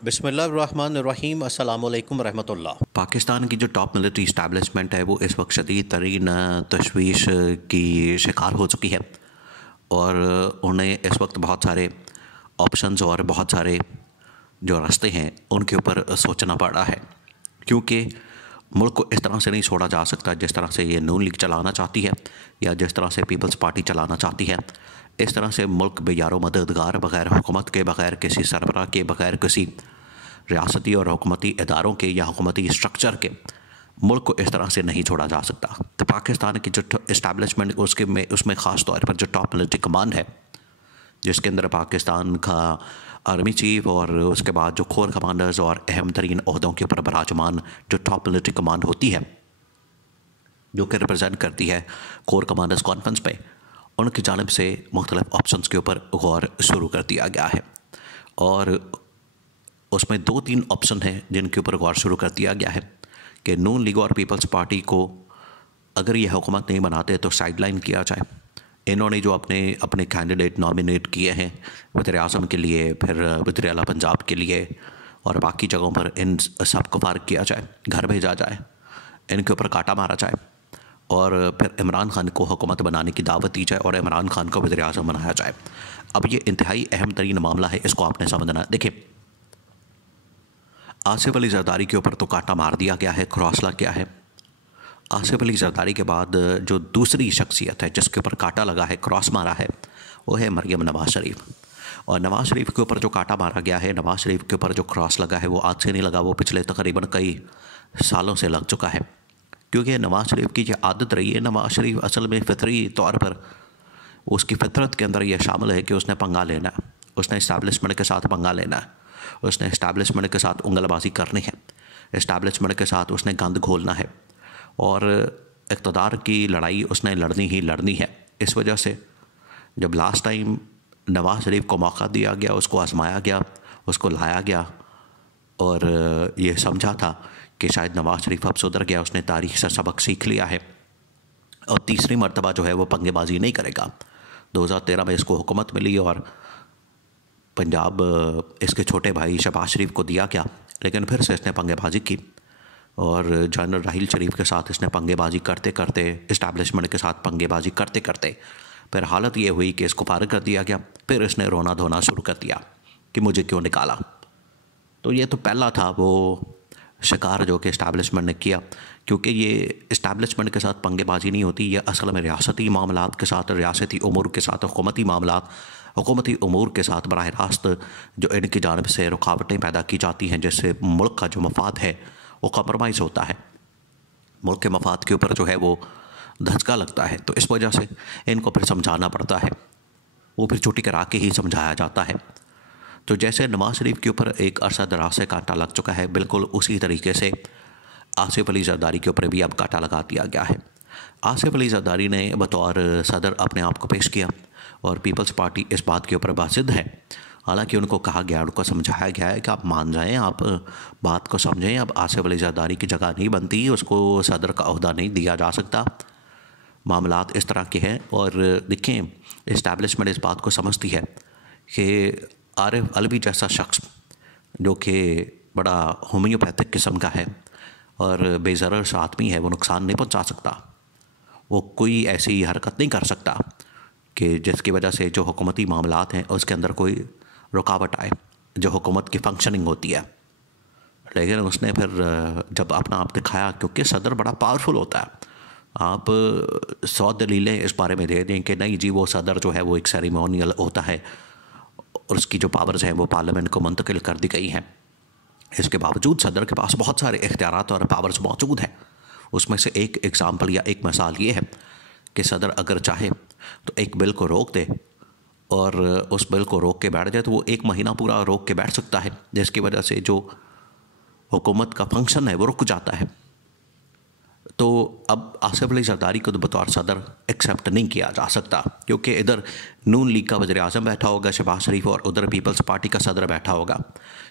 बिस्मिल्लाहिर्रहमानिर्रहीम अस्सलाम वालेकुम रहमतुल्लाह। पाकिस्तान की जो टॉप मिलिट्री इस्टेब्लिशमेंट है वो इस वक्त शदीद तरीन तशवीश की शिकार हो चुकी है और उन्हें इस वक्त बहुत सारे ऑप्शंस और बहुत सारे जो रास्ते हैं उनके ऊपर सोचना पड़ रहा है, क्योंकि मुल्क को इस तरह से नहीं छोड़ा जा सकता जिस तरह से ये नून लीग चलाना चाहती है या जिस तरह से पीपल्स पार्टी चलाना चाहती है। इस तरह से मुल्क बेयारो मददगार, बग़ैर हुकूमत के, बग़ैर किसी सरबराह के, बग़ैर किसी रियासती और हुकूमती इदारों के या हुकूमती स्ट्रक्चर के मुल्क को इस तरह से नहीं छोड़ा जा सकता। तो पाकिस्तान की जो इस्टेब्लिशमेंट उसमें ख़ास तौर पर जो टॉप मिलिट्री कमांड है, जिसके अंदर पाकिस्तान का आर्मी चीफ और उसके बाद जो कोर कमांडर्स और अहम तरीन अहदों के ऊपर बराजमान जो टॉप मिलिट्री कमांड होती है, जो कि रिप्रेजेंट करती है कोर कमांडर्स कॉन्फ्रेंस पे, उनकी जानिब से मुख्तलिफ ऑप्शंस के ऊपर गौर शुरू कर दिया गया है। और उसमें 2-3 ऑप्शन हैं जिनके ऊपर गौर शुरू कर दिया गया है कि नून लीग और पीपल्स पार्टी को अगर ये हुकूमत नहीं बनाते तो साइडलाइन किया जाए। इन्होंने जो अपने अपने कैंडिडेट नॉमिनेट किए हैं वज़ीर-ए-आज़म के लिए, फिर वज़ीर-ए-आला पंजाब के लिए और बाकी जगहों पर, इन सब को फारिग किया जाए, घर भेजा जाए, इनके ऊपर कांटा मारा जाए और फिर इमरान खान को हुकूमत बनाने की दावत दी जाए और इमरान खान को वज़ीर-ए-आज़म बनाया जाए। अब ये इंतहाई अहम तरीन मामला है, इसको आपने समझना। देखिए, आसिफ अली जरदारी के ऊपर तो कांटा मार दिया गया है, क्रॉस लग गया है। आसिफ अली जरदारी के बाद जो दूसरी शख्सियत है जिसके ऊपर कांटा लगा है, क्रॉस मारा है, वो है मरियम नवाज शरीफ। और नवाज शरीफ के ऊपर जो कांटा मारा गया है, नवाज शरीफ के ऊपर जो क्रॉस लगा है, वो आज से नहीं लगा, वो पिछले तकरीबन कई सालों से लग चुका है। क्योंकि नवाज शरीफ की जो आदत रही है, नवाज शरीफ असल में फितरी तौर पर उसकी फितरत के अंदर यह शामिल है कि उसने पंगा लेना है, उसने इस्टेब्लिशमेंट के साथ पंगा लेना है, उसने इस्टेब्लिशमेंट के साथ उंगलबाजी करनी है, इस्टेब्लिशमेंट के साथ उसने गंद घोलना है और इक़्तिदार की लड़ाई उसने लड़नी ही लड़नी है। इस वजह से जब लास्ट टाइम नवाज शरीफ को मौका दिया गया, उसको आजमाया गया, उसको लाया गया और ये समझा था कि शायद नवाज शरीफ अब सुधर गया, उसने तारीख़ से सबक सीख लिया है और तीसरी मरतबा जो है वो पंगेबाजी नहीं करेगा। 2013 में इसको हुकूमत मिली और पंजाब इसके छोटे भाई शहबाज शरीफ को दिया गया, लेकिन फिर से इसने पंगेबाजी की और जनरल राहील शरीफ के साथ इसने पंगेबाजी करते करते, इस्टेब्लिशमेंट के साथ पंगेबाजी करते करते फिर हालत ये हुई कि इसको फारिग कर दिया गया। फिर इसने रोना धोना शुरू कर दिया कि मुझे क्यों निकाला। तो ये तो पहला था वो शिकार जो कि इस्टेब्लिशमेंट ने किया, क्योंकि ये इस्टेब्लिशमेंट के साथ पंगेबाजी नहीं होती, ये असल में रियासती मामलात के साथ, रियासती उमूर के साथ, हुकूमती उमूर के साथ बराह रास्त जो इनकी जानिब से रुकावटें पैदा की जाती हैं, जिससे मुल्क का जो मफाद है वो कम्प्रोमाइज़ होता है, मुल्क के मफाद के ऊपर जो है वो धचका लगता है। तो इस वजह से इनको फिर समझाना पड़ता है, वो फिर छुट्टी करा के ही समझाया जाता है। तो जैसे नवाज शरीफ के ऊपर एक अरसा दराज से कांटा लग चुका है, बिल्कुल उसी तरीके से आसिफ अली जरदारी के ऊपर भी अब कांटा लगा दिया गया है। आसिफ अली जरदारी ने बतौर सदर अपने आप को पेश किया और पीपल्स पार्टी इस बात के ऊपर बासिद है। हालांकि उनको कहा गया, उनको समझाया गया है कि आप मान जाएं, आप बात को समझें, अब आसिफ अली जरदारी की जगह नहीं बनती, उसको सदर का ओहदा नहीं दिया जा सकता, मामलात इस तरह के हैं। और देखें, इस्टेब्लिशमेंट इस बात को समझती है कि आरिफ अलवी जैसा शख्स जो कि बड़ा होम्योपैथिक किस्म का है और बेज़रर आदमी है, वो नुकसान नहीं पहुंचा सकता, वो कोई ऐसी हरकत नहीं कर सकता कि जिसकी वजह से जो हुकूमती मामलात हैं उसके अंदर कोई रुकावट आए, जो हुकूमत की फंक्शनिंग होती है। लेकिन उसने फिर जब अपना आप दिखाया, क्योंकि सदर बड़ा पावरफुल होता है, आप 100 दलीलें इस बारे में दे दें कि नहीं जी वो सदर जो है वो एक सेरेमोनियल होता है और उसकी जो पावर्स हैं वो पार्लियामेंट को मुंतकिल कर दी गई हैं, इसके बावजूद सदर के पास बहुत सारे इख्तियारात और पावर्स मौजूद हैं। उसमें से एक एग्ज़ाम्पल या एक मिसाल ये है कि सदर अगर चाहे तो एक बिल को रोक दे और उस बिल को रोक के बैठ जाए, तो वो 1 महीना पूरा रोक के बैठ सकता है, जिसकी वजह से जो हुकूमत का फंक्शन है वो रुक जाता है। तो अब आसिफ अली जरदारी को तो बतौर सदर एक्सेप्ट नहीं किया जा सकता, क्योंकि इधर नून लीग का वज़ीर-ए-आज़म बैठा होगा शहबाज शरीफ और उधर पीपल्स पार्टी का सदर बैठा होगा।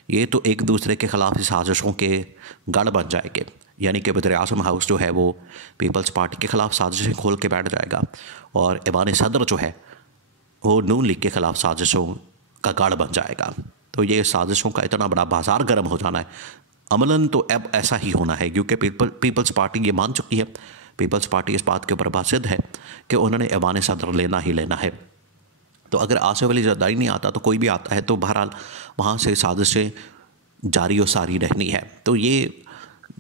ये तो एक दूसरे के ख़िलाफ़ साजिशों के गढ़ बन जाएंगे, यानी कि वज़ीर-ए-आज़म हाउस जो है वो पीपल्स पार्टी के ख़िलाफ़ साजिशें खोल के बैठ जाएगा और ऐवान सदर जो है वो नून लीग के ख़िलाफ़ साजिशों का गढ़ बन जाएगा। तो ये साजिशों का इतना बड़ा बाजार गर्म हो जाना है अमलन तो अब ऐसा ही होना है, क्योंकि पीपल्स पार्टी ये मान चुकी है। पीपल्स पार्टी इस बात के ऊपर बासिद है कि उन्होंने ऐवान सदर लेना ही लेना है। तो अगर आसिफ अली जरदारी नहीं आता तो कोई भी आता है, तो बहरहाल वहाँ से साजिशें जारी और सारी रहनी है। तो ये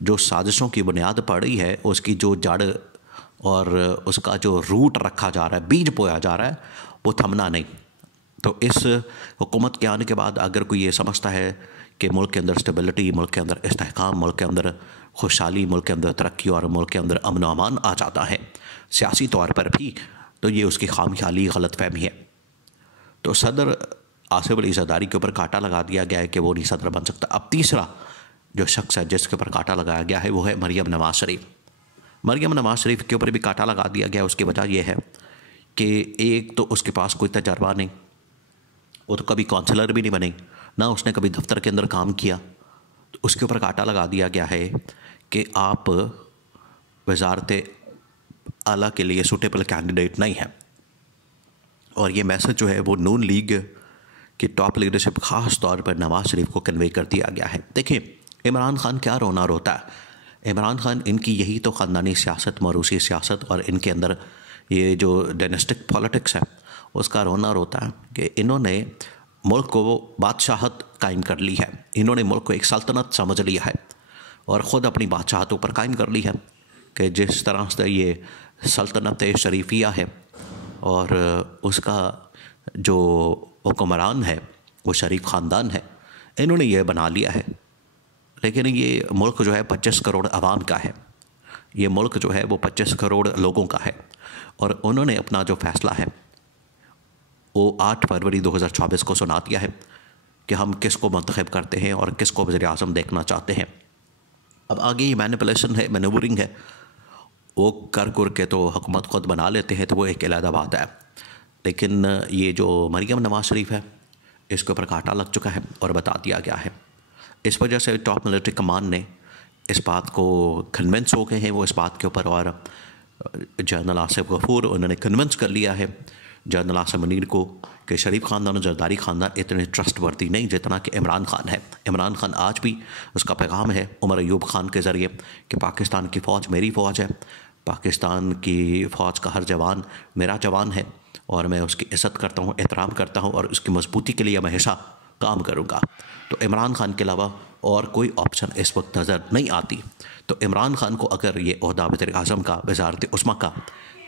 जो साजिशों की बुनियाद पड़ी है, उसकी जो जड़ और उसका जो रूट रखा जा रहा है, बीज बोया जा रहा है, वो थमना नहीं। तो इस हुकूमत के आने के बाद अगर कोई ये समझता है कि मुल्क के अंदर स्टेबिलिटी, मुल्क के अंदर इस्तेहकाम, मुल्क के अंदर खुशहाली, मुल्क के अंदर तरक्की और मुल्क के अंदर अमन व अमान आ जाता है सियासी तौर पर भी, तो ये उसकी खामख्याली गलत फहमी है। तो सदर आसिफ अली जरदारी के ऊपर कांटा लगा दिया गया है कि वो नहीं सदर बन सकता। अब तीसरा जो शख्स है जिसके ऊपर कांटा लगाया गया है वो है मरियम नवाज शरीफ। मरियम नवाज शरीफ के ऊपर भी कांटा लगा दिया गया। उसकी वजह यह है कि एक तो उसके पास कोई तजर्बा नहीं, वो तो कभी काउंसलर भी नहीं बनी, ना उसने कभी दफ्तर के अंदर काम किया। तो उसके ऊपर कांटा लगा दिया गया है कि आप वजारत आला के लिए सूटेबल कैंडिडेट नहीं हैं। और ये मैसेज जो है वो नून लीग की टॉप लीडरशिप ख़ास तौर पर नवाज शरीफ को कन्वे कर दिया गया है। देखिए, इमरान खान क्या रोना रोता है। इमरान खान, इनकी यही तो ख़ानदानी सियासत, मरूसी सियासत और इनके अंदर ये जो डायनेस्टिक पॉलिटिक्स है उसका रोना रोता है कि इन्होंने मुल्क को बादशाहत कायम कर ली है। इन्होंने मुल्क को एक सल्तनत समझ लिया है और ख़ुद अपनी बादशाहतों पर कायम कर ली है कि जिस तरह से ये सल्तनत शरीफिया है और उसका जो हुक्मरान है वो शरीफ ख़ानदान है, इन्होंने ये बना लिया है। लेकिन ये मुल्क जो है 25 करोड़ आवाम का है। ये मुल्क जो है वो 25 करोड़ लोगों का है और उन्होंने अपना जो फ़ैसला है वो 8 फरवरी 2024 को सुना दिया है कि हम किसको मुंतखब करते हैं और किसको वज़ीर-ए-आज़म देखना चाहते हैं। अब आगे ये मैनिपुलेशन है, मैनूवरिंग है, वो कर के तो हुकूमत खुद बना लेते हैं, तो वो एक अलग बात है। लेकिन ये जो मरियम नवाज शरीफ है इसके ऊपर कांटा लग चुका है और बता दिया गया है। इस वजह से टॉप मिलिट्री कमान ने इस बात को कन्विंस हो गए हैं वो इस बात के ऊपर, और जनरल आसिफ गफूर उन्होंने कन्विंस कर लिया है जनरल आसिम मुनीर को कि शरीफ ख़ानदान और जरदारी ख़ानदान इतने ट्रस्ट वर्दी नहीं जितना कि इमरान खान है। इमरान खान आज भी उसका पैगाम है उमर अयूब ख़ान के ज़रिए कि पाकिस्तान की फ़ौज मेरी फ़ौज है, पाकिस्तान की फ़ौज का हर जवान मेरा जवान है और मैं उसकी इज़्ज़त करता हूँ, एहतराम करता हूँ और उसकी मजबूती के लिए हमेशा काम करूँगा। तो इमरान खान के अलावा और कोई ऑप्शन इस वक्त नज़र नहीं आती। तो इमरान खान को अगर ये ओहदा वज़ीर-ए-आज़म का, वज़ारत उस्मा का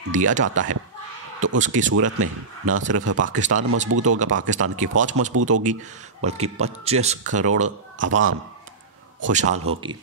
दिया जाता है तो उसकी सूरत में ना सिर्फ पाकिस्तान मजबूत होगा, पाकिस्तान की फ़ौज मजबूत होगी, बल्कि 25 करोड़ आवाम खुशहाल होगी।